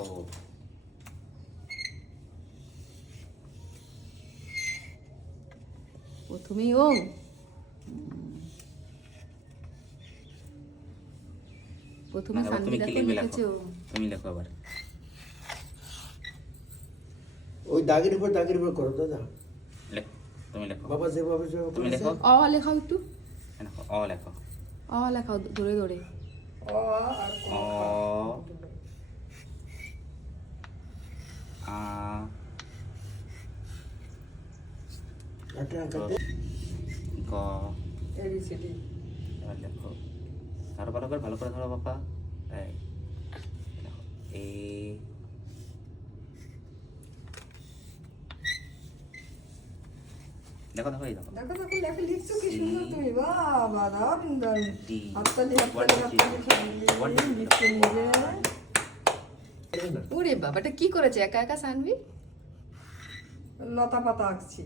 লেখো। প্রথমেই ওম। প্রথমে এবার সানভি তুমি কি দেখো লিখবে লিখেছে লেখো। ওম। তুমি লেখো আবার। ওই দাগের উপর করো দাদা। লেখো, তুমি লেখো। বাবা যে তুমি লেখো। অ লেখাও একটু। লেখো, অ লেখো। অ লেখাও ধরে ধরে। অ আর ক। অ আ একটা আঁকাতে গ। এবিসিডি। এবার লেখো। ধরো ভালো করে, ভালো করে ধরো বাবা। এই লেখো, এ। দেখো দেখো, এই দেখো। দেখো দেখো লেখা লিখছো কি সুন্দর তুমি, বাবা দারুণ দারুণ। ডি। হাততালি One, হাততালি two, হাততালি one, সবাই two, লিখছে নিজে। ওরে বাবাটা কি করেছে একা একা সানভি? লতা পাতা আঁকছি।